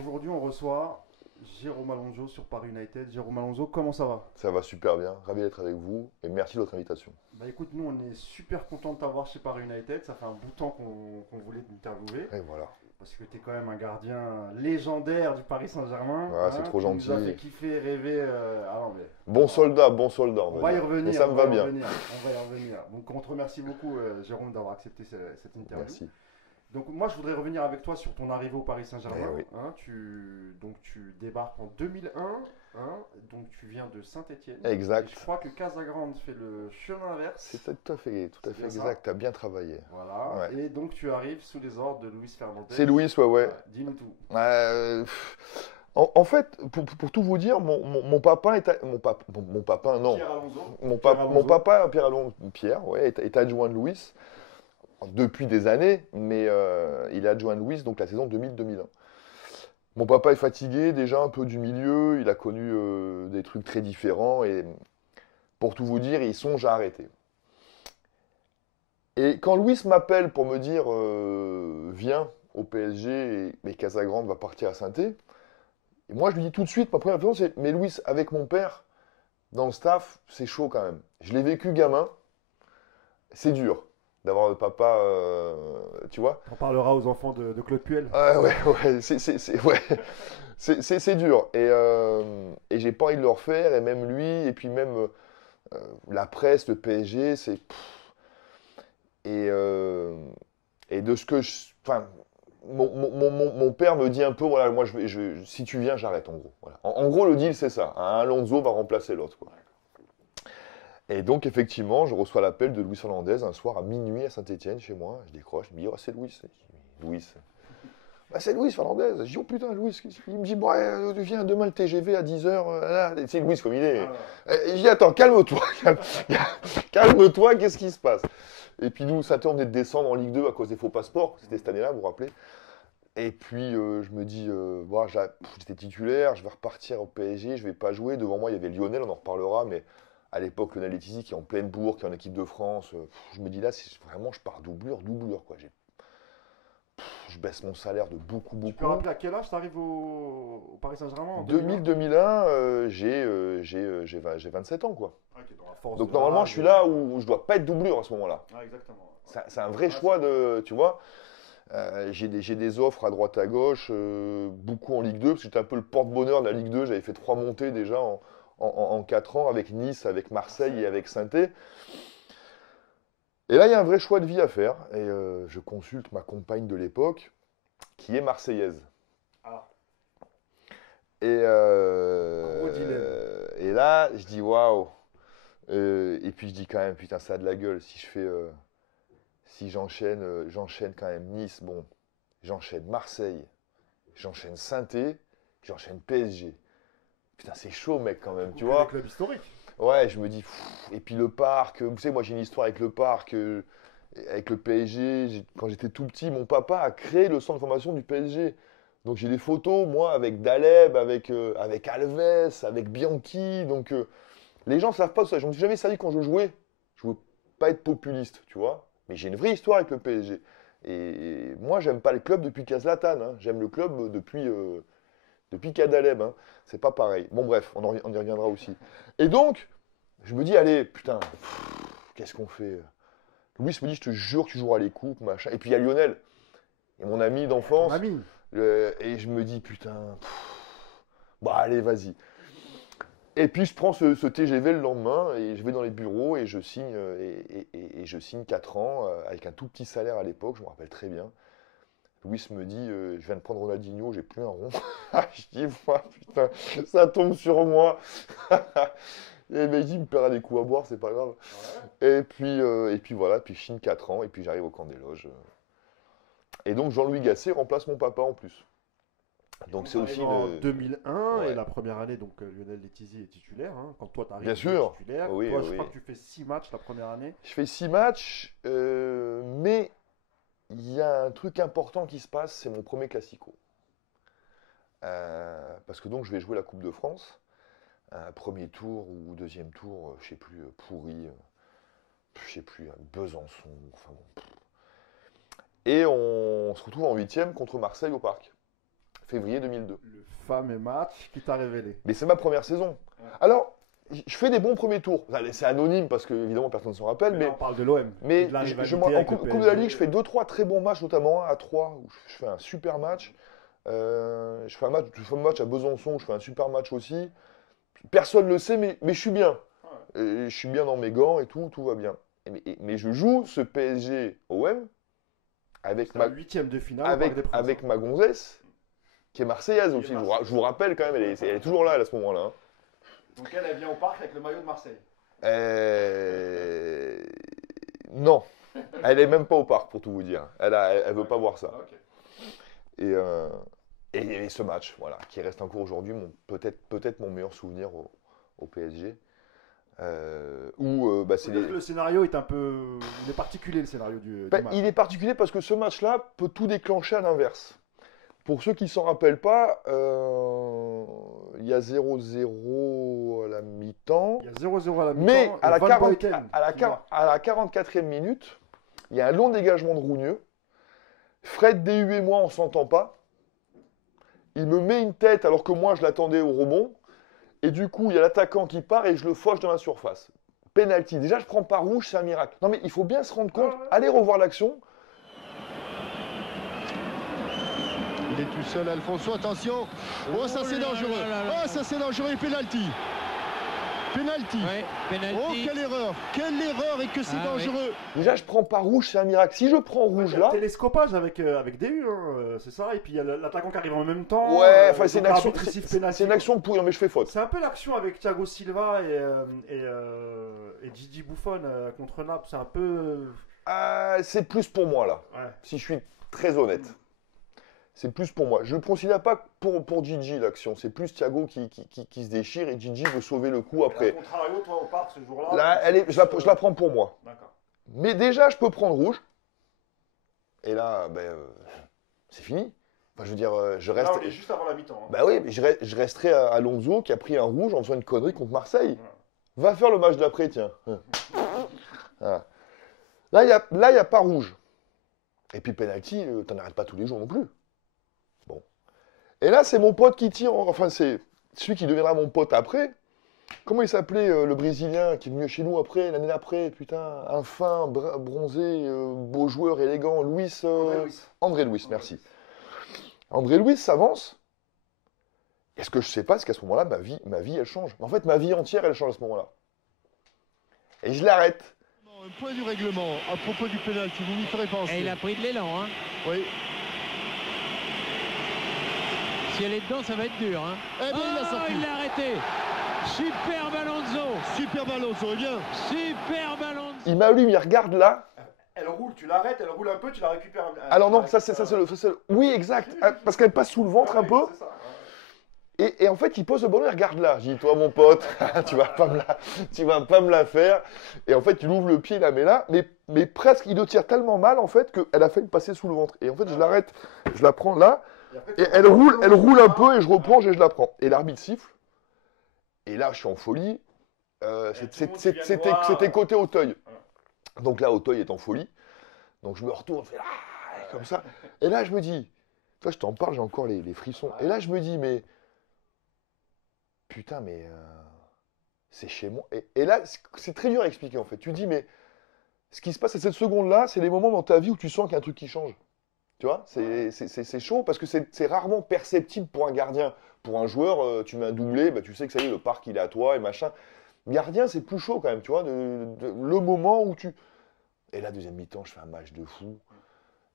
Aujourd'hui, on reçoit Jérôme Alonso sur Paris United. Jérôme Alonso, comment ça va? Ça va super bien, ravi d'être avec vous et merci de votre invitation. Bah écoute, nous on est super content de t'avoir chez Paris United. Ça fait un bout de temps qu'on voulait t'interviewer. Et voilà. Parce que tu es quand même un gardien légendaire du Paris Saint-Germain, Ah, c'est hein, trop qui nous a fait gentil. kiffer, rêver. Ah non, mais Bon soldat, on on va va y dire. Mais revenir, ça on me va va y bien. revenir, on va y revenir. Donc on te remercie beaucoup, Jérôme, d'avoir accepté cette interview. Merci. Donc moi, je voudrais revenir avec toi sur ton arrivée au Paris Eh Saint-Germain. oui, Hein, tu débarques en 2001, hein, donc tu viens de Saint-Étienne. Et je exact. crois que Casagrande fait le chemin inverse. C'est tout à C'est fait bien ça. exact. T'as bien travaillé. Voilà. Ouais. Et donc tu arrives sous les ordres de Luis Fernandez. C'est Louis, ouais, ouais. Dis-nous tout. En fait, pour tout vous dire, mon papa mon papa, non. Pierre Alonso. Pierre Mon Alonso. papa, Pierre, ouais, est adjoint de Louis depuis des années, mais il est adjoint de Louis donc la saison 2000-2001. Mon papa est fatigué déjà un peu du milieu, il a connu des trucs très différents et pour tout vous dire, il songe à arrêter. Et quand Louis m'appelle pour me dire viens au PSG et Casagrande va partir à Saint-Étienne, et moi je lui dis tout de suite, ma première réflexion c'est mais Louis, avec mon père dans le staff, c'est chaud quand même. Je l'ai vécu gamin, c'est dur d'avoir le papa, tu vois. On parlera aux enfants de Claude Puel. Ouais, ouais, c'est dur. Et j'ai pas envie de le refaire, et même lui, et puis même la presse, le PSG, c'est. Et, euh, et de ce que je. Enfin, mon père me dit un peu, voilà, moi, si tu viens, j'arrête, en gros. Voilà. En gros, le deal, c'est ça. Un Alonso va remplacer l'autre, quoi. Et donc, effectivement, je reçois l'appel de Luis Fernandez un soir à minuit à Saint-Etienne, chez moi. Je décroche, je me dis, oh, c'est Louis. Louis. Bah, c'est Louis Fernandez. Je dis, oh putain, Louis. Il me dit, bon, tu viens demain le TGV à 10h. C'est Louis comme il est. Je dis, attends, calme-toi. Calme-toi, qu'est-ce qui se passe? Et puis nous, Saint-Étienne, on venait de descendre en Ligue 2 à cause des faux passeports. C'était cette année-là, vous vous rappelez? Et puis, je me dis, bon, j'étais titulaire, je vais repartir au PSG, je vais pas jouer. Devant moi, il y avait Lionel, on en reparlera, mais à l'époque, Lionel Letizy qui est en pleine bourre, qui est en équipe de France. Je me dis là, vraiment, je pars doublure, quoi. Je baisse mon salaire de beaucoup, Tu peux beaucoup. rappeler à quel âge tu arrives au Paris Saint-Germain en 2001? 2000-2001, j'ai 27 ans, quoi. Ok, dans la force Donc de normalement, je l'âge. suis là où je dois pas être doublure à ce moment-là. Exactement. C'est un vrai choix de, tu vois. J'ai des offres à droite à gauche, beaucoup en Ligue 2, parce que j'étais un peu le porte-bonheur de la Ligue 2. J'avais fait 3 montées déjà en 4 ans avec Nice, avec Marseille et avec Saint-Étienne. Et là, il y a un vrai choix de vie à faire. Et je consulte ma compagne de l'époque, qui est marseillaise. Ah, Et, gros dilemme. et là, je dis waouh. Et puis je dis quand même, putain, ça a de la gueule. Si j'enchaîne quand même Nice, bon, j'enchaîne Marseille, j'enchaîne Saint-Étienne, j'enchaîne PSG. Putain, c'est chaud, mec, quand même, tu Que des vois. clubs historiques. Ouais, je me dis, et puis le parc, vous savez, moi j'ai une histoire avec le parc, avec le PSG. Quand j'étais tout petit, mon papa a créé le centre de formation du PSG. Donc j'ai des photos, moi, avec Daleb, avec Alves, avec Bianchi. Donc les gens ne savent pas tout ça. Je ne me suis jamais servi quand je jouais. Je ne veux pas être populiste, tu vois. Mais j'ai une vraie histoire avec le PSG. Et moi, j'aime pas le club depuis qu'il y a Zlatan, hein. J'aime le club depuis qu'il y a Daleb, hein. C'est pas pareil. Bon, bref, on y reviendra aussi. Et donc, je me dis, allez, putain, qu'est-ce qu'on fait? Louis me dit, je te jure que tu joueras les coupes, machin. Et puis il y a Lionel, et mon ami Ton d'enfance. ami. Et je me dis, putain, bah allez, vas-y. Et puis je prends ce TGV le lendemain et je vais dans les bureaux et je signe, et je signe 4 ans avec un tout petit salaire à l'époque, je me rappelle très bien. Louis me dit, je viens de prendre Ronaldinho, j'ai plus un rond. Je dis, ouais, putain, ça tombe sur moi. Et ben, il dit, il me paiera des coups à boire, c'est pas grave. Ouais. Et puis voilà, puis je signe 4 ans, et puis j'arrive au camp des loges. Et donc Jean-Louis Gasset remplace mon papa en plus. Et Donc donc c'est tu arrives aussi en une. 2001 et Ouais. la première année, donc Lionel Letizy est titulaire, hein. Quand toi tu Bien arrives, il est sûr. titulaire. Oui, Toi, je oui. crois que tu fais 6 matchs la première année. Je fais 6 matchs, mais il y a un truc important qui se passe, c'est mon premier classico. Parce que donc je vais jouer la Coupe de France, premier tour ou deuxième tour, je sais plus, pourri, je sais plus, Besançon, enfin bon. Et on se retrouve en huitième contre Marseille au Parc. février 2002. Le fameux match qui t'a révélé. Mais c'est ma première saison. Alors, je fais des bons premiers tours. C'est anonyme parce que, évidemment, personne ne s'en rappelle. Mais là, on parle de l'OM. Mais de la en rivalité Coupe avec de le la PSG. Ligue, je fais 2-3 très bons matchs, notamment un à 3, où je fais un super match. Je fais un match à Besançon, où je fais un super match aussi. Personne ne le sait, mais je suis bien. Et je suis bien dans mes gants et tout va bien. Mais je joue ce PSG-OM avec C'est la huitième de finale. au Parc des Princes. avec ma gonzesse, qui est marseillaise aussi. Je vous rappelle quand même, elle est toujours là à ce moment-là. Hein. Donc elle vient au parc avec le maillot de Marseille. Non, elle est même pas au parc pour tout vous dire. Elle veut pas voir ça. Okay. Et ce match, voilà, qui reste encore aujourd'hui peut-être mon meilleur souvenir au PSG. Le scénario est un peu, il est particulier le scénario du match. Il est particulier parce que ce match-là peut tout déclencher à l'inverse. Pour ceux qui ne s'en rappellent pas, il y a 0-0 à la mi-temps. Il y a 0-0 à la mi-temps. Mais à la, Van Boyken, à la 44e minute, il y a un long dégagement de Rougneux. Fred, DU et moi, on ne s'entend pas. Il me met une tête alors que moi, je l'attendais au rebond. Et du coup, il y a l'attaquant qui part et je le fauche dans la surface. Penalty. Déjà, je prends pas rouge, c'est un miracle. Non, mais il faut bien se rendre compte. Allez revoir l'action. Il est tout seul, Alfonso. Attention. Oh, ça c'est dangereux. Oh, ça c'est dangereux. Et penalty. Penalty. Ouais, penalty. Oh, quelle erreur. Quelle erreur et que c'est dangereux. Déjà, je prends pas rouge, c'est un miracle. Si je prends rouge là. Télescopage avec DU, hein, c'est ça. Et puis il y a l'attaquant qui arrive en même temps. Ouais, enfin, c'est une action pourrie, mais je fais faute. C'est un peu l'action avec Thiago Silva et Gigi Buffon contre Naples. C'est un peu. C'est plus pour moi là. Ouais. Si je suis très honnête. C'est plus pour moi. Je ne considère pas pour Gigi l'action. C'est plus Thiago qui se déchire et Gigi veut sauver le coup après. Au contrario, toi, au parc ce jour-là. Là, je la prends pour moi. D'accord. Mais déjà, je peux prendre rouge. Et là, c'est fini. Enfin, je veux dire, je reste. Là, on est juste avant la mi-temps. Hein. Bah oui, mais je resterai à Alonso qui a pris un rouge en faisant une connerie contre Marseille. Ouais. Va faire le match d'après, tiens. Voilà. Là, il n'y a pas rouge. Et puis, penalty, t'en arrêtes pas tous les jours non plus. Bon. Et là, c'est mon pote qui tire. Enfin, c'est celui qui deviendra mon pote après. Comment il s'appelait le Brésilien qui est venu chez nous après, l'année d'après, putain, un fin, bronzé, beau joueur, élégant, André Luis, merci. André Luis s'avance. Et ce que je sais pas, c'est qu'à ce moment-là, ma vie, elle change. En fait, ma vie entière, elle change à ce moment-là. Et je l'arrête. Un point du règlement à propos du pénalty, vous m'y ferez penser. Et il a pris de l'élan, hein. Oui. Si elle est dedans, ça va être dur, hein. Eh bien, il l'a sorti. Il l'a arrêté. Super Alonso. Super Alonso, eh bien. Super Alonso. Il m'a lui, il regarde là. Elle roule, tu l'arrêtes, elle roule un peu, tu la récupères. Alors non, ça c'est le. Oui, exact. Parce qu'elle passe sous le ventre un peu. C'est ça, ouais. Et en fait, il pose le ballon, il regarde là. Je dis, toi, mon pote, tu vas pas me la faire. Et en fait, il ouvre le pied, il la met là. Mais presque, il le tire tellement mal, en fait, qu'elle a failli me passer sous le ventre. Et en fait, je l'arrête, je la prends là. Et elle roule un peu, et je replonge et je la prends. Et l'arbitre siffle. Et là, je suis en folie. C'était côté Auteuil. Donc là, Auteuil est en folie. Donc je me retourne, je fais comme ça. Et là, je me dis, toi, je t'en parle, j'ai encore les frissons. Et là, je me dis, mais putain, mais c'est chez moi. Et là, c'est très dur à expliquer en fait. Tu dis, mais ce qui se passe à cette seconde-là, c'est les moments dans ta vie où tu sens qu'il y a un truc qui change. Tu vois, c'est chaud parce que c'est rarement perceptible pour un gardien. Pour un joueur, tu mets un doublé, tu sais que ça y est, le parc il est à toi et machin. Gardien, c'est plus chaud quand même, tu vois, le moment où tu. Et là, deuxième mi-temps, je fais un match de fou.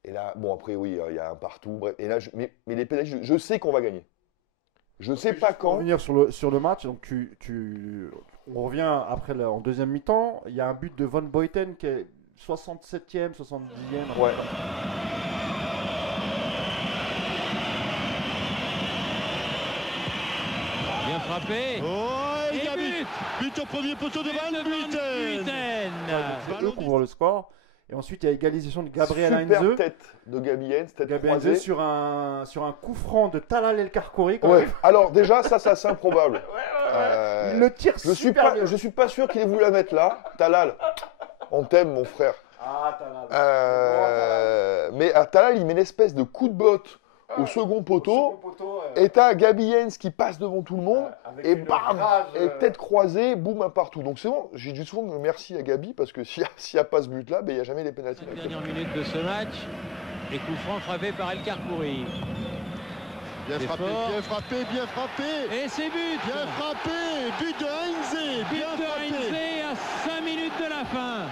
Et là, bon, après, oui, il y a un partout. Bref. Et là, mais les pénaltys, je sais qu'on va gagner. Je ne sais pas quand. Pour revenir sur le match, donc on revient après en deuxième mi-temps. Il y a un but de Van Boyten qui est 67e, 70e. Ouais. Bien frappé. Oh, il y a but. But au premier poteau de Van Buiten. Eux couvrent le score. Et ensuite, il y a égalisation de Gabriel Super Heinze. tête de Gabi Heinze, tête Gabriel croisée. Heinze sur un coup franc de Talal El Karkouri. Ouais. Alors déjà, ça c'est improbable. Il le tire super bien. Je suis pas sûr qu'il ait voulu la mettre là. Talal, on t'aime mon frère. Ah, Talal. Mais à Talal, il met une espèce de coup de botte au second poteau. Poteau, Et t'as Gabi Hens qui passe devant tout le monde. avec Et une bam rage, Et tête croisée, boum, un partout. Donc c'est bon, j'ai dit souvent merci à Gabi parce que s'il n'y a pas ce but-là, ben, il n'y a jamais les pénaltys. Dernière minute de ce match. Et coup franc frappé par El Karkouri. Bien C'est frappé, fort. bien frappé, bien frappé. Et c'est but. Bien frappé. But de Heinze. But Bien de frappé. Heinze à 5 minutes de la fin.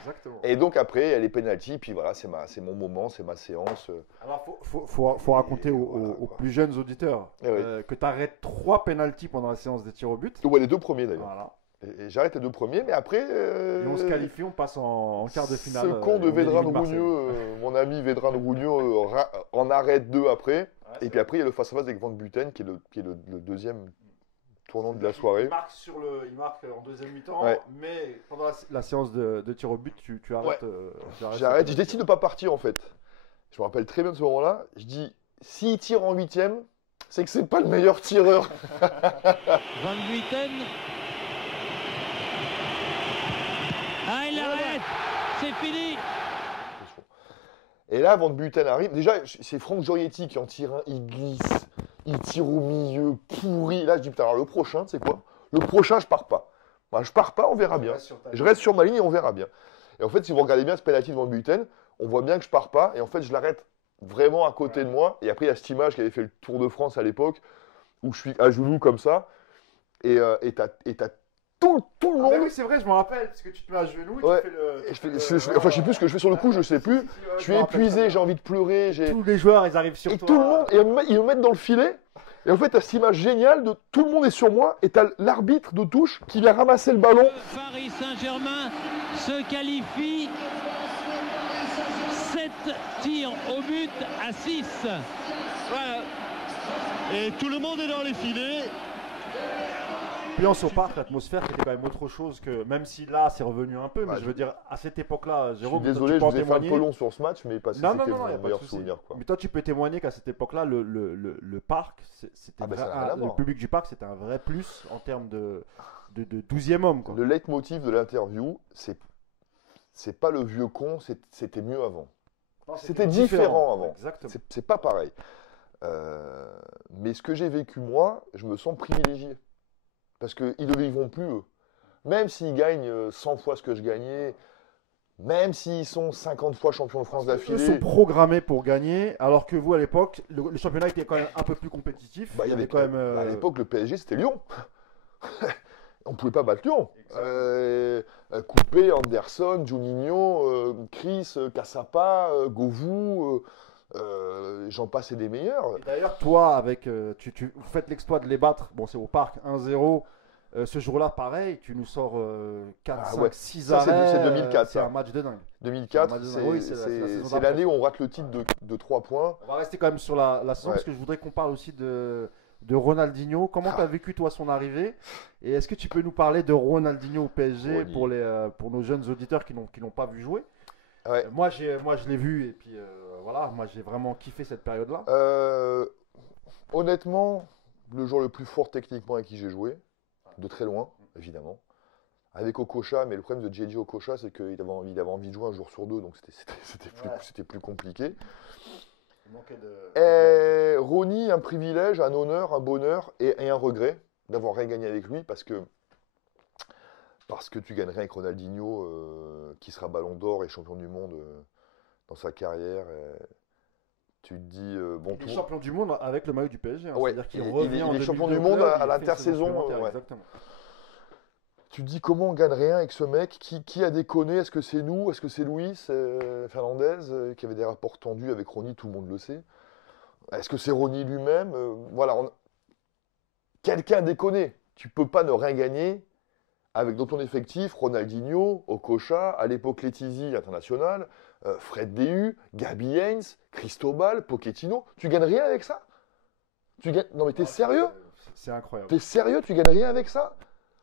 Exactement. Et donc après, il y a les pénaltys, puis voilà, c'est mon moment, c'est ma séance. Alors, faut raconter voilà, aux quoi. plus jeunes auditeurs Eh oui. que tu arrêtes 3 pénaltys pendant la séance des tirs au but. Ouais, les deux premiers d'ailleurs. Voilà. Et j'arrête les deux premiers, mais après. Et on se qualifie, on passe en quart de finale. Ce con de et on Vedran élimine Marseille. Rougneux, mon ami Vedran Rougneux, en arrête deux après. Ouais, Et puis après, il y a le face-à-face avec Van Buten, qui est le deuxième tournant de la Il soirée. marque, il marque en deuxième mi-temps, Ouais. mais pendant la séance de tir au but, tu arrêtes. J'arrête, je décide de pas partir en fait. Je me rappelle très bien de ce moment-là. Je dis, s'il tire en huitième, c'est que c'est pas le meilleur tireur. Van Buiten. Ah, il l'arrête. C'est fini. Et là, Van Buten arrive. Déjà, c'est Franck Giorietti qui en tire un. Il glisse. Il tire au milieu, pourri. Là, je dis, putain, alors le prochain, tu sais quoi? Le prochain, je pars pas. Moi, je pars pas, on verra bien. Je reste sur ma ligne et on verra bien. Et en fait, si vous regardez bien ce penalty de Van Buten, on voit bien que je pars pas. Et en fait, je l'arrête vraiment à côté de moi. Et après, il y a cette image qui avait fait le Tour de France à l'époque, où je suis à genoux comme ça. Et t'as tout le monde. Oui, c'est vrai, je me rappelle, parce que tu te mets à genoux, Ouais. tu fais le. Et enfin, je sais plus ce que je fais sur le coup, je sais plus. Je suis épuisé, j'ai envie de pleurer. Tous les joueurs, ils arrivent sur Et toi. tout le monde, ils me mettent dans le filet. Et en fait, t'as cette image géniale de tout le monde est sur moi. Et t'as l'arbitre de touche qui vient ramasser le ballon. Paris Saint-Germain se qualifie. 7 tirs au but à 6. Voilà. Et tout le monde est dans les filets. L'ambiance au parc, l'atmosphère qui était quand même autre chose que. Même si là, c'est revenu un peu, mais Ouais, je veux dire, à cette époque-là, Je suis Jérôme, désolé, tu je peux en vous ai fait un témoigner. peu long sur ce match, mais parce que Non, c'était y a mon pas de meilleur souci. souvenir. Quoi. Mais toi, tu peux témoigner qu'à cette époque-là, le parc, c'était Ah bah, ça vrai- n'a rien à le voir. public du parc, c'était un vrai plus en termes de 12e homme. Quoi. Le leitmotiv de l'interview, c'est pas le vieux con, c'était mieux avant. Non, C'était différent avant. Exactement. C'est pas pareil. Mais ce que j'ai vécu moi, je me sens privilégié. Parce qu'ils ne le vivront plus, eux. Même s'ils gagnent 100 fois ce que je gagnais, même s'ils sont 50 fois champions de France Eux d'affilée, sont programmés pour gagner, alors que vous, à l'époque, le championnat était quand même un peu plus compétitif. bah, il y avait quand même. à l'époque, le PSG, c'était Lyon. On ne pouvait pas battre Lyon. Coupé, Anderson, Juninho, Chris, Cassapa, Govou, j'en passe et des meilleurs. Et d'ailleurs, toi, avec, vous faites l'exploit de les battre. Bon, c'est au parc 1-0. Ce jour-là, pareil, tu nous sors 4, Ah 5, ouais. 6 Ça, c'est- arrêts. c'est 2004, C'est ça. un match de dingue. 2004, Oui, c'est la saison c'est d'après. l'année où on rate le titre de 3 points. On va rester quand même sur la saison Ouais. parce que je voudrais qu'on parle aussi de Ronaldinho. Comment tu as vécu, toi, son arrivée? Et est-ce que tu peux nous parler de Ronaldinho au PSG Ronny. pour nos jeunes auditeurs qui n'ont pas vu jouer? Ouais. Moi, je l'ai vu et puis voilà, moi, j'ai vraiment kiffé cette période-là. Honnêtement, le joueur le plus fort techniquement avec qui j'ai joué, de très loin, évidemment. Avec Okocha, mais le problème de JJ Okocha, c'est qu'il avait envie de jouer un jour sur deux, donc c'était plus compliqué. Il manquait de. Ronny, un privilège, un honneur, un bonheur et un regret d'avoir rien gagné avec lui parce que tu gagnes rien avec Ronaldinho qui sera ballon d'or et champion du monde dans sa carrière. Tu te dis, Il est champion du monde avec le maillot du PSG. Hein. Ouais, C'est-à-dire qu'il il est- revient en il est champion 2002 du monde club, à il fait une l'intersaison, saison supplémentaire, ouais. Exactement. Tu te dis comment on gagne rien avec ce mec qui a déconné? Est-ce que c'est nous? Est-ce que c'est Luis Fernandez qui avait des rapports tendus avec Ronny? Tout le monde le sait. Est-ce que c'est Ronny lui-même? Voilà, quelqu'un a déconné. Tu peux pas ne rien gagner avec dans ton effectif Ronaldinho, Okocha, à l'époque Letizy international, Fred Déhu, Gabi Heinze, Cristobal, Pochettino. Tu gagnes rien avec ça? Non mais t'es sérieux? C'est incroyable. T'es sérieux? Tu gagnes rien avec ça?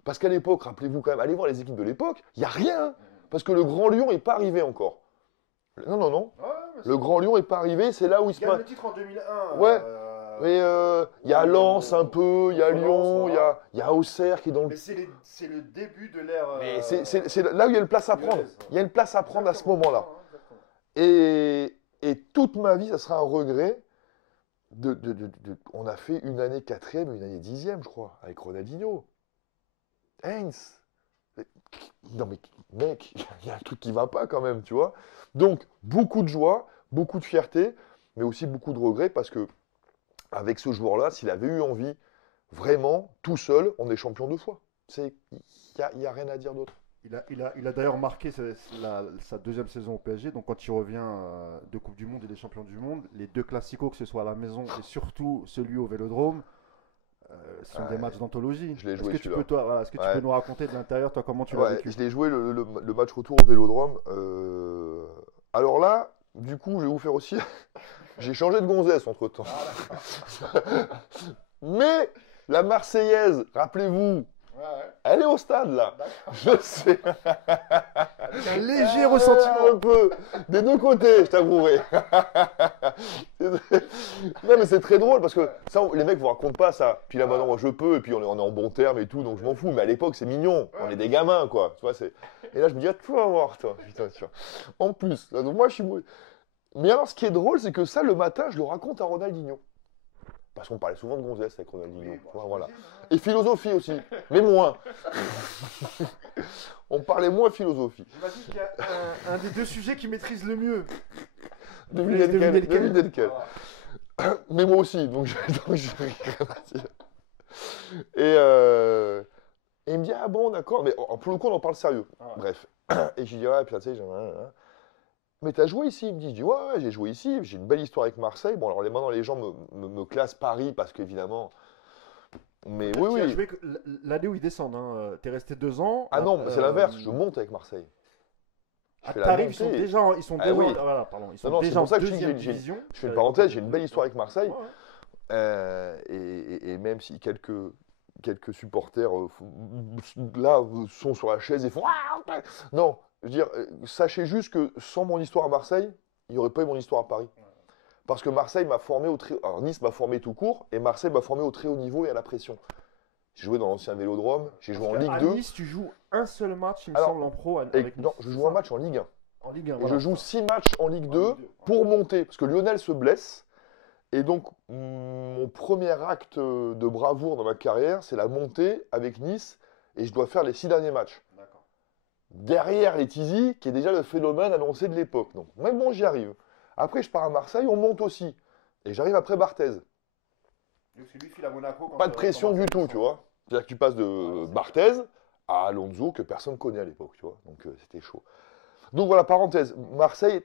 Parce qu'à l'époque, rappelez-vous quand même, allez voir les équipes de l'époque, il n'y a rien. Parce que le Grand Lyon n'est pas arrivé encore. Non. Le Grand Lyon n'est pas arrivé, c'est là où il se gagne passe. le titre en 2001. Ouais. Mais il y a Lens un peu, il y a Lens, Lyon, il voilà. y a Auxerre qui est dans le. Mais c'est le début de l'ère. Mais c'est là où il y a une place à prendre. Il y a une place à prendre à ce moment-là. Et toute ma vie, ça sera un regret On a fait une année 4e et une année 10e, je crois, avec Ronaldinho. Heinz. Non mais mec, il y a un truc qui va pas quand même, tu vois. Donc, beaucoup de joie, beaucoup de fierté, mais aussi beaucoup de regrets parce que avec ce joueur-là, s'il avait eu envie, vraiment, tout seul, on est champion 2 fois. Il n'y a rien à dire d'autre. Il a d'ailleurs marqué sa deuxième saison au PSG. Donc, quand il revient de Coupe du Monde et des champions du monde, les 2 classicos, que ce soit à la maison et surtout celui au Vélodrome, sont des matchs d'anthologie. Je l'ai joué, Est-ce que tu peux nous raconter de l'intérieur, toi, comment tu l'as vécu? Je l'ai joué le match retour au Vélodrome. Alors là, du coup, je vais vous faire aussi. J'ai changé de gonzesse entre-temps. Mais la Marseillaise, rappelez-vous, elle est au stade là. Je sais. Un léger ressentiment. Un peu. Des 2 côtés, je t'avouerai. Non, mais c'est très drôle parce que ça, les mecs vous racontent pas ça. Puis là, maintenant, moi, je peux, et puis on est en bon terme et tout, donc je m'en fous. Mais à l'époque, c'est mignon. On est des gamins, quoi. Tu vois, et là, je me dis, ah, tu vas voir, toi. Putain, tu vois. En plus, là, donc moi, je suis. Mais alors, ce qui est drôle, c'est que ça, le matin, je le raconte à Ronaldinho. Parce qu'on parlait souvent de gonzesse avec Ronaldinho. Oui, bon, voilà. Et philosophie aussi, mais moins. On parlait moins philosophie. J'imagine qu'il y a un des 2 sujets qui maîtrise le mieux. Devine lequel. Mais moi aussi, donc je et il me dit, ah bon, d'accord, mais pour le coup, on en parle sérieux. Bref. Et je lui dis, ouais, puis tu sais, mais t'as joué ici? Il me dit, je dis, ouais, j'ai joué ici, j'ai une belle histoire avec Marseille. Bon, alors maintenant, les gens me classent Paris parce qu'évidemment. Mais oui, Tu as joué l'année où ils descendent. Hein. T'es resté 2 ans. Ah non, c'est l'inverse, je monte avec Marseille. T'arrives, ils sont déjà, oui. voilà, pardon, ils sont Non, déjà en c'est pour ça que deuxième division. Je fais une parenthèse, j'ai une belle histoire avec Marseille. Ouais. Et même si quelques supporters là sont sur la chaise et font ah, non, je veux dire, sachez juste que sans mon histoire à Marseille, il n'y aurait pas eu mon histoire à Paris. Parce que Marseille m'a formé alors Nice m'a formé tout court et Marseille m'a formé au très haut niveau et à la pression. J'ai joué dans l'ancien Vélodrome, j'ai joué en Ligue 2. À Nice, tu joues un seul match, il me semble, en pro. Non, je joue un match en Ligue 1. En Ligue 1, et voilà. je joue 6 matchs en Ligue 2 pour monter. Parce que Lionel se blesse. Et donc, mon premier acte de bravoure dans ma carrière, c'est la montée avec Nice. Et je dois faire les 6 derniers matchs. Derrière les Tizi, qui est déjà le phénomène annoncé de l'époque. Donc, mais bon, j'y arrive. Après, je pars à Marseille, on monte aussi. Et j'arrive après Barthez. Pas de pression du tout, tu vois. C'est-à-dire que tu passes de Barthez à Alonso, que personne ne connaît à l'époque, tu vois. Donc, c'était chaud. Donc, voilà, parenthèse. Marseille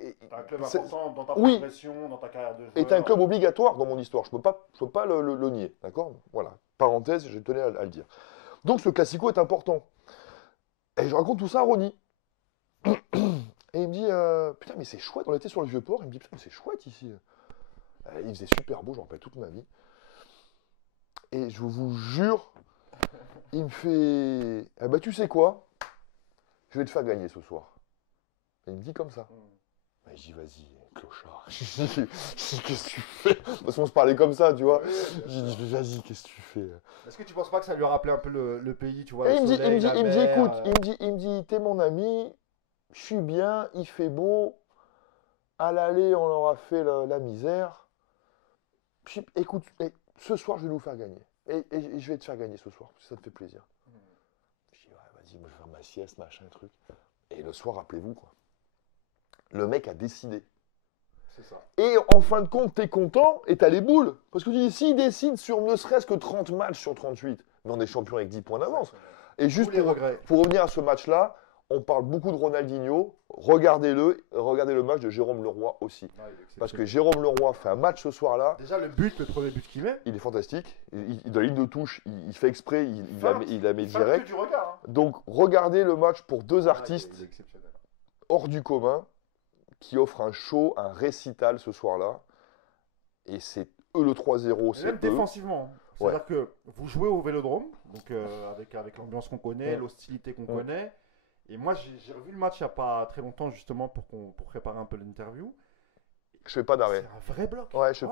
est un club important dans ta progression, dans ta carrière de joueur. Est un club obligatoire dans mon histoire. Je ne peux pas le nier, d'accord. Voilà. Parenthèse, je tenais à le dire. Donc, ce classico est important. Et je raconte tout ça à Ronny. Et il me dit, putain, mais c'est chouette, on était sur le Vieux-Port. Il me dit, putain, mais c'est chouette ici. Il faisait super beau, j'en rappelle toute ma vie. Et je vous jure, il me fait, eh ben, tu sais quoi? Je vais te faire gagner ce soir. Et il me dit comme ça. Et je dis, vas-y, clochard. Qu'est-ce que tu fais? Parce qu'on se parlait comme ça, tu vois. J'ai dit, vas-y, qu'est-ce que tu fais? Est-ce que tu penses pas que ça lui a rappelé un peu le pays, tu vois? Et il me dit, écoute, t'es mon ami, je suis bien, il fait beau. À l'aller, on leur a fait la misère. Puis, écoute, ce soir, je vais nous faire gagner. Et je vais te faire gagner ce soir, parce que ça te fait plaisir. Je dis, ouais, vas-y, moi je vais faire ma sieste, machin, truc. Et le soir, rappelez-vous, quoi. Le mec a décidé. C'est ça. Et en fin de compte, t'es content et t'as les boules. Parce que tu dis, s'il décide sur ne serait-ce que 30 matchs sur 38, mais on est champion avec 10 points d'avance. Et juste pour revenir à ce match-là, on parle beaucoup de Ronaldinho. Regardez-le match de Jérôme Leroy aussi. Parce que Jérôme Leroy fait un match ce soir-là. Déjà, le premier but qu'il met. Il est fantastique. Dans la ligne de touche, il fait exprès, il la met direct. Du regard, hein. Donc, regardez le match pour 2 artistes hors du commun qui offrent un show, un récital ce soir-là. Et c'est eux le 3-0. C'est même défensivement. C'est-à-dire que vous jouez au Vélodrome, donc avec l'ambiance qu'on connaît, l'hostilité qu'on connaît. Et moi, j'ai revu le match il n'y a pas très longtemps, justement, pour préparer un peu l'interview. Je fais pas d'arrêt. C'est un vrai bloc. Ouais, j'ai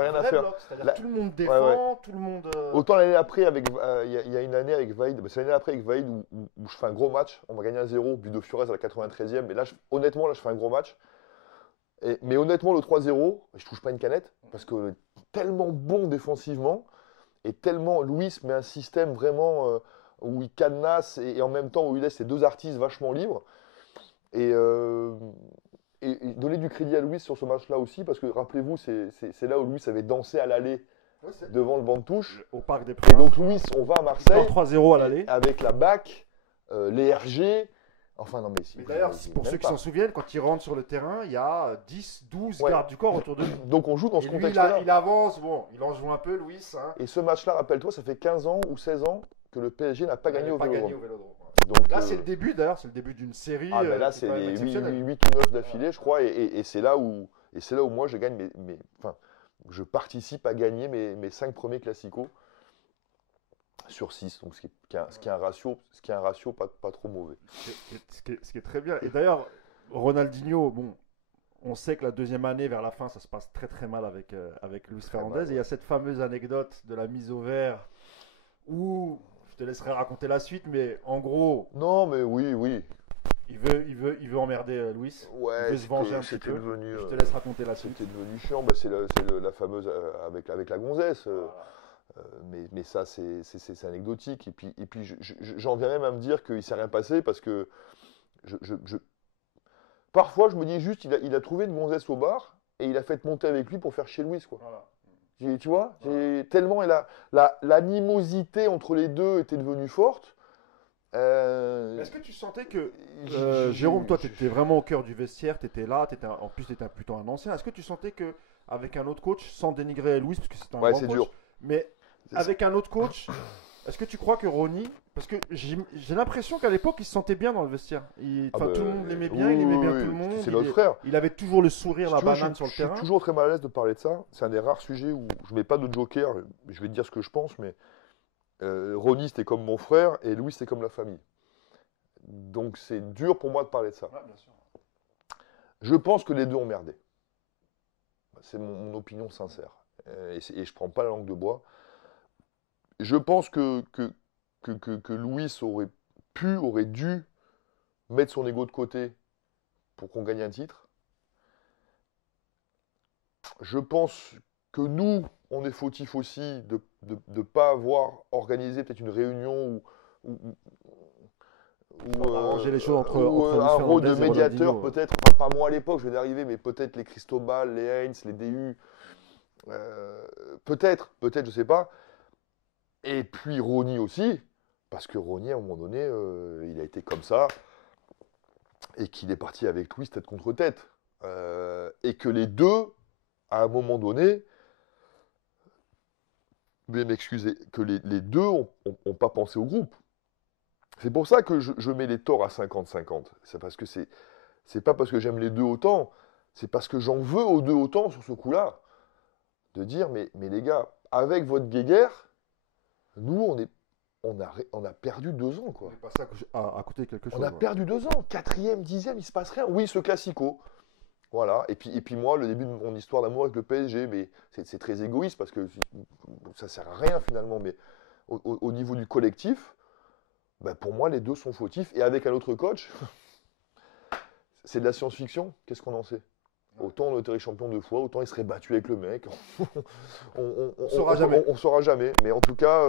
rien à faire. C'est-à-dire tout le monde défend, tout le monde... Autant l'année après, il y a une année avec Vaïd, c'est l'année après avec Vaïd où je fais un gros match. On va gagner 1-0, but de Fiorez à la 93e. Mais là, honnêtement, je fais un gros match. Mais honnêtement, le 3-0, je touche pas une canette parce que tellement bon défensivement et tellement Luis met un système vraiment où il cadenasse et en même temps où il laisse ses deux artistes vachement libres. Et donner du crédit à Luis sur ce match-là aussi parce que rappelez-vous, c'est là où Luis avait dansé à l'aller devant le banc de touche. Au Parc des Et Princes. donc Luis, on va à Marseille 3-0 à l'aller. avec la BAC, les RG. Enfin, non, mais, Mais d'ailleurs, pour ceux qui s'en souviennent, quand il rentre sur le terrain, il y a 10, 12 gardes du corps autour de lui. Donc on joue dans ce Et lui, contexte-là. il avance, bon, il en joue un peu, Luis. Hein. Et ce match-là, rappelle-toi, ça fait 15 ans ou 16 ans que le PSG n'a pas Il gagné n'avait au pas Vélodrome. gagné au Vélodrome. Donc, Là, c'est le début, d'ailleurs, c'est le début d'une série. Ah, ben là, qui est c'est quand même les 8, exceptionnelle. ou 9 d'affilée, je crois. Et c'est là où moi, je gagne enfin, je participe à gagner mes 5 premiers classicos sur 6. Donc, ce qui est un ratio pas trop mauvais. Ce qui est très bien. Et d'ailleurs, Ronaldinho, bon, on sait que la deuxième année, vers la fin, ça se passe très très mal avec Luis Fernandez. mal, ouais. Et il y a cette fameuse anecdote de la mise au vert où, je te laisserai raconter la suite, mais en gros, Non, mais oui. il veut emmerder Luis. Ouais, il veut se venger un petit c'était peu. devenu. Je te laisse raconter la suite. C'était devenu chiant. Bah, c'est la fameuse avec la gonzesse. Mais ça, c'est anecdotique. Et puis j'en viens même à me dire qu'il ne s'est rien passé parce que parfois, je me dis juste, il a trouvé une gonzesse au bar et il a fait monter avec lui pour faire chez Louis, quoi. Voilà. Tu vois, tellement l'animosité entre les deux était devenue forte. Est-ce que tu sentais que, Jérôme, toi, tu étais vraiment au cœur du vestiaire, tu étais là, en plus, tu étais plutôt un ancien. Est-ce que tu sentais qu'avec un autre coach, sans dénigrer Louis, parce que c'est un Ouais, grand c'est coach, dur. mais avec un autre coach, est-ce que tu crois que Ronny, parce que j'ai l'impression qu'à l'époque, il se sentait bien dans le vestiaire. Tout le monde l'aimait bien, il aimait bien tout le monde. C'est notre frère. Il avait toujours le sourire, la Si tu veux, banane sur le Je terrain. suis toujours très mal à l'aise de parler de ça. C'est un des rares sujets où je mets pas de joker. Je vais te dire ce que je pense, mais Ronny, c'était comme mon frère et Louis, c'était comme la famille. Donc c'est dur pour moi de parler de ça. Ouais, bien sûr. Je pense que les deux ont merdé. C'est mon opinion sincère. Et je prends pas la langue de bois. Je pense que Louis aurait dû mettre son ego de côté pour qu'on gagne un titre. Je pense que nous, on est fautifs aussi de ne pas avoir organisé peut-être une réunion On a arrangé les choses entre un Luis rôle de Fernandez et médiateur Ronaldinho. peut-être, enfin, pas moi à l'époque, je venais d'arriver, mais peut-être les Cristobal, les Heinz, les DU, peut-être, je sais pas. Et puis Ronny aussi, parce que Ronny à un moment donné, il a été comme ça, et qu'il est parti avec Louis tête contre tête. Et que les deux, à un moment donné, veuillez m'excuser, que les deux n'ont pas pensé au groupe. C'est pour ça que je mets les torts à 50-50. C'est parce que c'est pas parce que j'aime les deux autant, c'est parce que j'en veux aux deux autant sur ce coup-là. De dire, mais les gars, avec votre guéguerre, nous, on a perdu 2 ans, quoi. On est passé à côté de quelque chose. On a perdu 2 ans. 4e, 10e, il se passe rien. Oui, ce classico. Voilà. Et puis moi, le début de mon histoire d'amour avec le PSG, mais c'est très égoïste parce que ça sert à rien finalement. Mais au niveau du collectif, ben pour moi, les deux sont fautifs. Et avec un autre coach, c'est de la science-fiction. Qu'est-ce qu'on en sait? Autant on était champion 2 fois, autant il serait battu avec le mec. On saura jamais. On saura jamais. Mais en tout cas,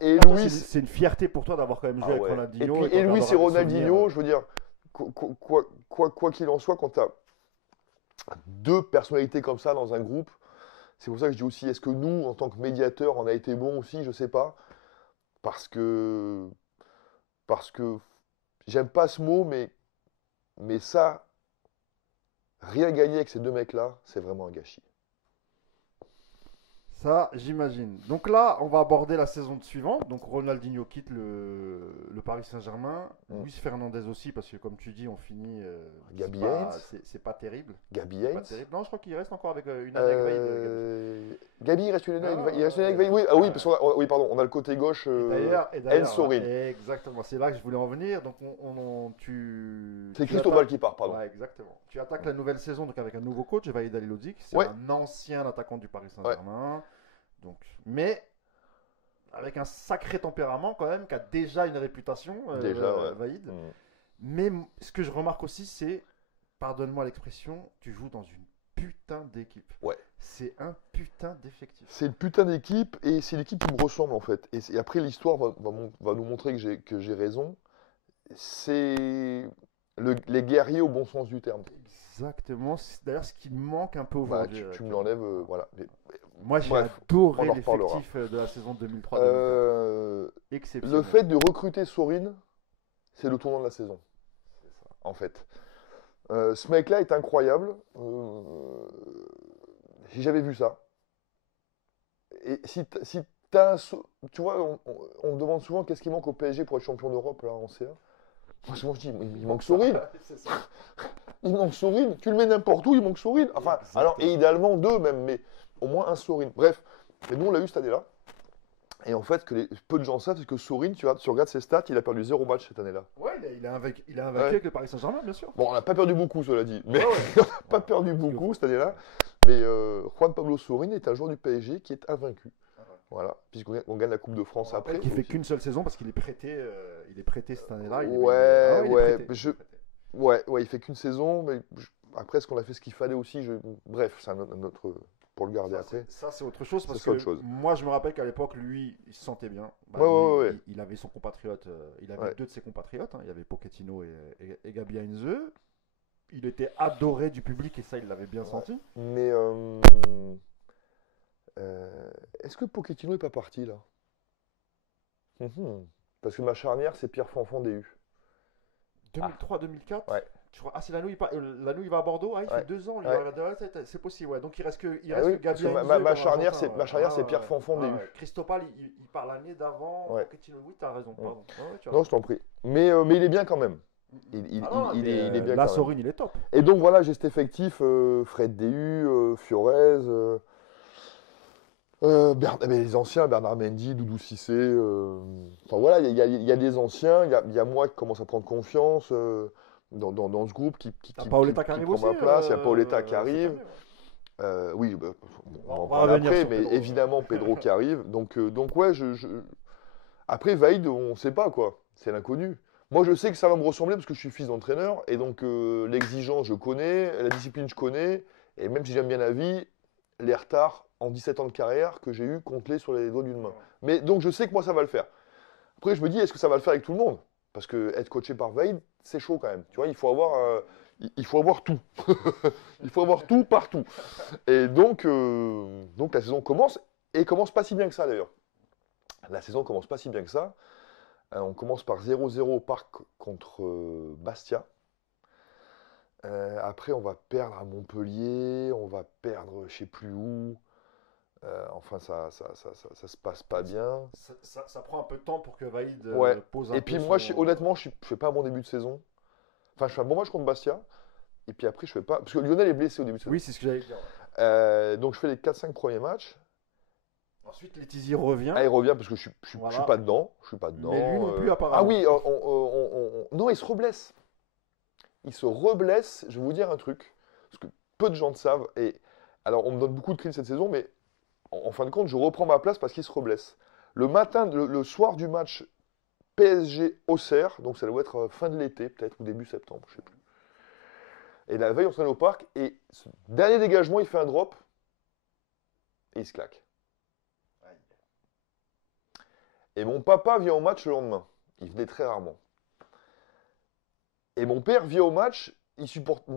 et Attends, Louis, c'est une fierté pour toi d'avoir quand même joué avec ouais. Ronaldinho. Et Louis d'avoir et des Ronaldinho, souvenirs. je veux dire, quoi qu'il en soit, quand tu as 2 personnalités comme ça dans un groupe, c'est pour ça que je dis aussi, est-ce que nous, en tant que médiateurs, on a été bons aussi? Je sais pas. Parce que j'aime pas ce mot, mais ça, rien gagner avec ces 2 mecs-là, c'est vraiment un gâchis. Ça, j'imagine. Donc là, on va aborder la saison suivante. Donc Ronaldinho quitte le Paris Saint-Germain. Luis Fernandez aussi, parce que comme tu dis, on finit. Gabi c'est pas- Heinz. c'est pas terrible. Gabi C'est pas Heinz. terrible. Non, je crois qu'il reste encore avec une année avec Vaïd, Gabi. Gabi, il reste une année Ah, avec, il reste une année avec Vaïd. Oui, oui, parce qu'on a, oui, pardon, on a le côté gauche. Et d'ailleurs, El Sorin. exactement. C'est là que je voulais en venir. Donc C'est tu Cristobal attaques- qui part, pardon. Ouais, exactement. Tu attaques la nouvelle saison donc avec un nouveau coach, Vaïd Halilhodžić. C'est Ouais. un ancien attaquant du Paris Saint-Germain. Donc, mais avec un sacré tempérament quand même, qui a déjà une réputation, Déjà, ouais. Vaïd. Mm. Mais ce que je remarque aussi, c'est, pardonne-moi l'expression, tu joues dans une putain d'équipe. Ouais. C'est un putain d'effectif. C'est une putain d'équipe et c'est l'équipe qui me ressemble en fait. Et après, l'histoire va nous montrer que j'ai raison. C'est les guerriers au bon sens du terme. Exactement. C'est d'ailleurs ce qui manque un peu Bah, aujourd'hui. tu me l'enlèves, voilà. Moi, j'ai Bref, adoré on en reparlera. l'effectif de la saison 2003-2004. Le Exceptionnel. fait de recruter Sorin, c'est le tournant de la saison, C'est ça. en fait. Ce mec-là est incroyable. J'ai jamais vu ça. Et si tu vois, on me demande souvent qu'est-ce qui manque au PSG pour être champion d'Europe là en C1. Moi, souvent je dis, il manque Sorin. C'est ça. Il manque Sorin. Tu le mets n'importe où, il manque Sorin. Enfin, Exactement. alors, et idéalement deux même, mais au moins un Sorin. Bref, mais nous on l'a eu cette année-là. Et en fait, peu de gens savent, c'est que Sorin, tu regardes ses stats, il a perdu 0 match cette année-là. Ouais, il a invaincu Ouais. avec le Paris Saint-Germain, bien sûr. Bon, on n'a pas perdu beaucoup, cela dit. Mais Ouais, ouais. on n'a pas perdu beaucoup cette année-là. Mais Juan Pablo Sorin est un joueur du PSG qui est invaincu. Voilà, puisqu'on gagne la Coupe de France On rappelle après. qu'il fait aussi. qu'une seule saison parce qu'il est prêté, cette année-là. Il est- Ouais, il est ouais, prêté. Ouais, il fait qu'une saison, mais après, est-ce qu'on a fait ce qu'il fallait aussi Bref, c'est un autre. Pour le garder après. Ça, c'est autre chose parce c'est que autre chose. moi, je me rappelle qu'à l'époque, lui, il se sentait bien. Bah, Ouais, lui, ouais. il avait son compatriote, il avait Ouais. deux de ses compatriotes. Il y avait Pochettino et Gabi Heinze. Il était adoré du public et ça, il l'avait bien Ouais. senti. Mais est-ce que Pochettino n'est pas parti là? Parce que ma charnière, c'est Pierre Fanfan DU. 2003-2004. Ouais. Ah, c'est l'année où il va à Bordeaux. Ah, il Ouais. fait 2 ans. Lui. Ouais. Ouais, c'est possible. Ouais. Donc il reste que, Ah oui, Gabi parce que Heinze ma comme charnière, Argentin, c'est Pierre Fanfan DU. Cristopal, il part l'année d'avant. Ouais. Pochettino, oui, t'as raison. Pardon. Ouais, tu as Non, raison. je t'en prie. Mais il est bien quand même. Il est bien La quand même. Sorin, il est top. Et donc voilà, j'ai cet effectif, Fred DU, Fiorez, mais les anciens, Bernard Mendy, Doudou Cissé. Enfin voilà, il y a des anciens, il y a moi qui commence à prendre confiance dans ce groupe qui T'as Paoletta qui qui arrive prend aussi. ma place, il y a Paoletta qui cette arrive. année, ouais. Oui, bah, on va en On va parler revenir après, sur mais Pedro. évidemment Pedro qui arrive. Donc ouais, après Vaïd, on ne sait pas quoi, c'est l'inconnu. Moi je sais que ça va me ressembler parce que je suis fils d'entraîneur et donc l'exigence je connais, la discipline je connais, et même si j'aime bien la vie, les retards en 17 ans de carrière que j'ai eu comptés sur les doigts d'une main. Mais donc je sais que moi ça va le faire. Après je me dis, est-ce que ça va le faire avec tout le monde? Parce que être coaché par Vaïd, c'est chaud quand même. Tu vois, il faut avoir tout. Il faut avoir tout partout. Et donc la saison commence, et commence pas si bien que ça d'ailleurs. La saison commence pas si bien que ça. On commence par 0-0 au parc contre Bastia. Après, on va perdre à Montpellier, on va perdre je sais plus où. Enfin, ça se passe pas bien. Ça prend un peu de temps pour que Vaïd Ouais. pose un Et peu puis moi, son- honnêtement, je fais pas un bon début de saison. Enfin, je fais un bon match contre Bastia. Et puis après, je fais pas. Parce que Lionel est blessé au début de saison. Oui, c'est ce que j'allais dire. Donc je fais les 4-5 premiers matchs. Ensuite, Letizy revient. Ah, il revient parce que je suis Voilà. pas dedans. Je suis pas dedans. Mais lui non plus, apparemment. Ah oui, non, il se reblesse. Il se reblesse. Je vais vous dire un truc. Parce que peu de gens le savent. Et alors, on me donne beaucoup de crédit cette saison, mais en fin de compte, je reprends ma place parce qu'il se reblesse. Le matin, le soir du match PSG-Auxerre, donc ça doit être fin de l'été, peut-être, ou début septembre, je sais plus. Et la veille, on s'en est au parc. Et ce dernier dégagement, il fait un drop. Et il se claque. Et mon papa vient au match le lendemain. Il venait très rarement. Et mon père vient au match.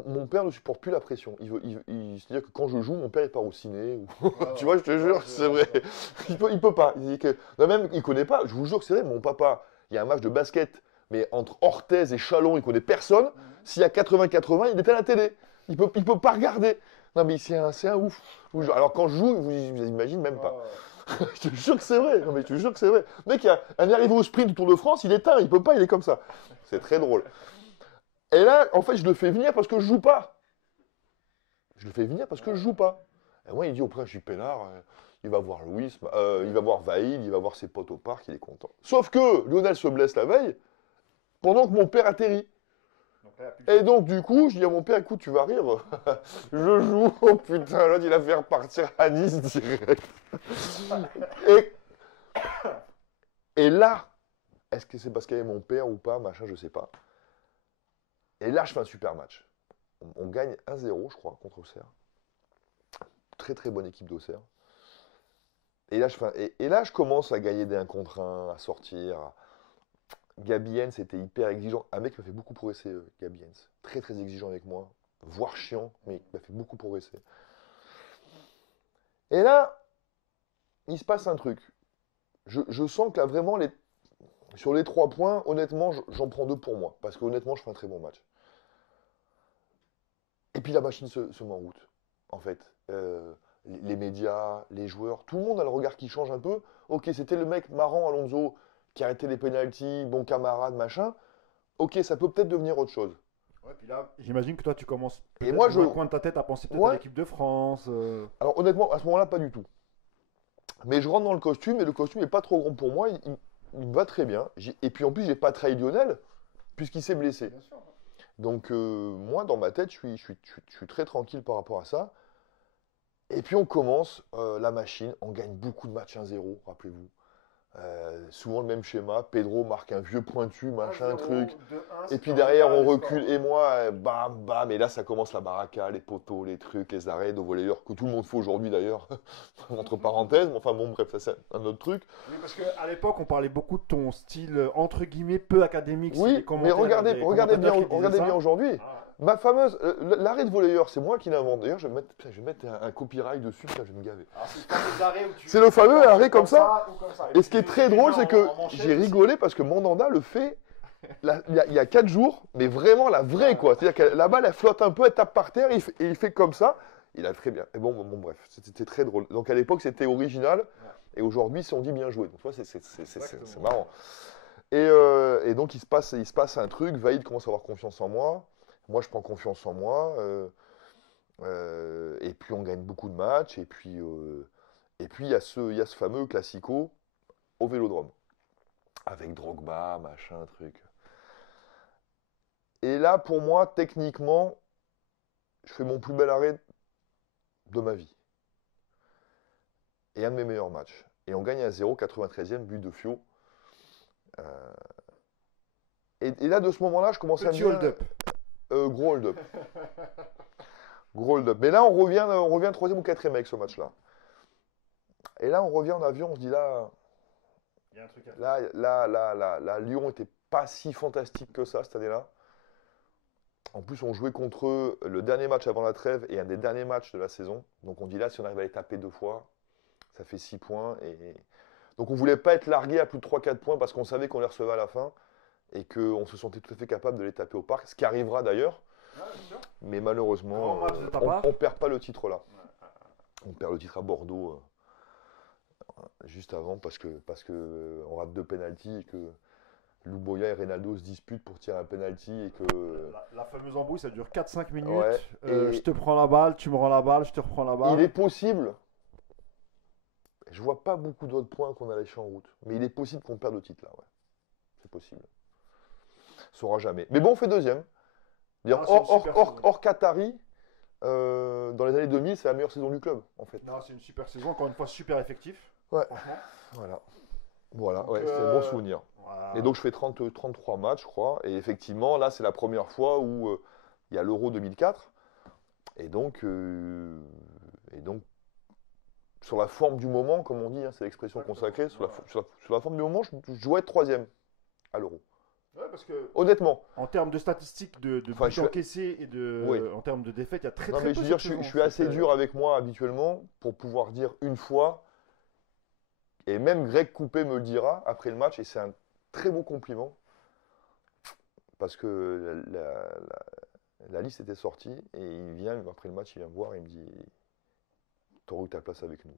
Mon père ne supporte plus la pression. C'est-à-dire que quand je joue, mon père il part au ciné. Tu vois, je te jure, c'est vrai. Il peut pas. Il dit que... Non, même, il connaît pas. Je vous jure que c'est vrai. Mon papa, il y a un match de basket, mais entre Orthez et Chalon, il connaît personne. S'il y a 80-80, il est à la télé. Il peut pas regarder. Non, mais c'est un ouf. Je vous jure. Alors quand je joue, vous imaginez même pas. Je te jure que c'est vrai. Non, mais je te jure que c'est vrai. Le mec, un arrivé au sprint du Tour de France, il éteint. Il peut pas, il est comme ça. C'est très drôle. Et là, en fait, je le fais venir parce que je joue pas. Je le fais venir parce que je joue pas. Et moi, il dit, après, je suis peinard. Il va voir Louis, il va voir Vaïd, il va voir ses potes au parc, il est content. Sauf que Lionel se blesse la veille, pendant que mon père atterrit. Et donc, du coup, je dis à mon père, écoute, tu vas rire. Je joue. Oh putain, l'autre, il a fait repartir à Nice direct. Et là, est-ce que c'est parce qu'il y avait mon père ou pas, machin, je sais pas. Et là, je fais un super match. On gagne 1-0, je crois, contre Auxerre. Très très bonne équipe d'Auxerre. Et là, je commence à gagner des 1 contre 1, à sortir. Gabi Hens était hyper exigeant. Un mec qui m'a fait beaucoup progresser, Gabi Hens. Très très exigeant avec moi, voire chiant, mais il m'a fait beaucoup progresser. Et là, il se passe un truc. Je sens que là, vraiment, sur les 3 points, honnêtement, j'en prends 2 pour moi. Parce que honnêtement, je fais un très bon match. Et puis la machine se met en route, en fait. Les médias, les joueurs, tout le monde a le regard qui change un peu. Ok, c'était le mec marrant, Alonso, qui arrêtait les pénaltys, bon camarade, machin. Ok, ça peut peut-être devenir autre chose. Ouais, puis là, j'imagine que toi, tu commences Et moi, dans un coin de ta tête à penser peut-être à l'équipe de France. Alors honnêtement, à ce moment-là, pas du tout. Mais je rentre dans le costume, et le costume n'est pas trop grand pour moi. Il me va très bien. Et puis en plus, j'ai pas trahi Lionel, puisqu'il s'est blessé. Bien sûr. Donc moi, dans ma tête, je suis très tranquille par rapport à ça. Et puis on commence la machine, on gagne beaucoup de matchs 1-0, rappelez-vous. Souvent le même schéma, Pedro marque un vieux pointu, machin, truc. Et puis derrière on recule, et moi, bam, bam, et là ça commence la baraka, les poteaux, les trucs, les arrêts de volleyeurs, que tout le monde fait aujourd'hui d'ailleurs, entre parenthèses, mais enfin bon, bref, ça c'est un autre truc. Oui, parce qu'à l'époque on parlait beaucoup de ton style, entre guillemets, peu académique. Oui, mais regardez bien aujourd'hui. Ah. Ma fameuse, l'arrêt de volleyeur, c'est moi qui l'invente. D'ailleurs, je vais mettre un copyright dessus, ça, je vais me gaver. C'est le fameux arrêt comme ça. Et ce qui est très drôle, c'est que j'ai rigolé parce que Mandanda le fait il y a 4 jours, mais vraiment la vraie, quoi. C'est-à-dire que la balle, elle flotte un peu, elle tape par terre, et il fait comme ça. Il a très bien. Et bon, bref, c'était très drôle. Donc à l'époque, c'était original, et aujourd'hui, on dit bien joué. Donc, tu vois, c'est marrant. Et donc, il se passe un truc. Vaïd commence à avoir confiance en moi. Moi, je prends confiance en moi. Et puis, on gagne beaucoup de matchs. Et puis, il y a ce fameux classico au Vélodrome. Avec Drogba, machin, truc. Et là, pour moi, techniquement, je fais mon plus bel arrêt de ma vie. Et un de mes meilleurs matchs. Et on gagne à 0, 93e, but de Fio. Et là, de ce moment-là, je commence à me dire... hold-up. Gros hold-up. Gros hold-up. Mais là, on revient 3e ou 4e avec ce match-là. Et là, on revient en avion, on se dit là... Il y a un truc à faire. Là, Lyon n'était pas si fantastique que ça cette année-là. En plus, on jouait contre eux le dernier match avant la trêve et un des derniers matchs de la saison. Donc on dit là, si on arrive à les taper 2 fois, ça fait 6 points. Donc on ne voulait pas être largué à plus de 3-4 points parce qu'on savait qu'on les recevait à la fin et qu'on se sentait tout à fait capable de les taper au parc, ce qui arrivera d'ailleurs. Mais malheureusement, on ne perd pas le titre là. On perd le titre à Bordeaux juste avant parce que on rate 2 pénaltys et que Louboya et Reynaldo se disputent pour tirer un penalty et que... La fameuse embrouille, ça dure 4-5 minutes. Ouais, je te prends la balle, tu me rends la balle, je te reprends la balle. Il est possible, je vois pas beaucoup d'autres points qu'on a lâchés en route, mais il est possible qu'on perde le titre là, ouais. C'est possible. On saura jamais. Mais bon, on fait 2e. Hors Qatari, dans les années 2000, c'est la meilleure saison du club, en fait. Non, c'est une super saison, encore une fois, super effectif. Ouais. Voilà, ouais, c'était un bon souvenir. Voilà. Et donc je fais 33 matchs, je crois. Et effectivement, là, c'est la première fois où il y a l'Euro 2004. Et donc, sur la forme du moment, comme on dit, hein, c'est l'expression consacrée, sur la forme du moment, je dois être 3e à l'Euro. Ouais, parce que honnêtement. En termes de statistiques, de buts encaissés et en termes de défaites, il y a très peu de choses. Je suis assez dur avec moi habituellement pour pouvoir dire une fois. Et même Greg Coupé me le dira après le match, et c'est un très beau compliment, parce que la liste était sortie, et il vient, après le match, il vient me voir et il me dit « T'auras eu ta place avec nous ».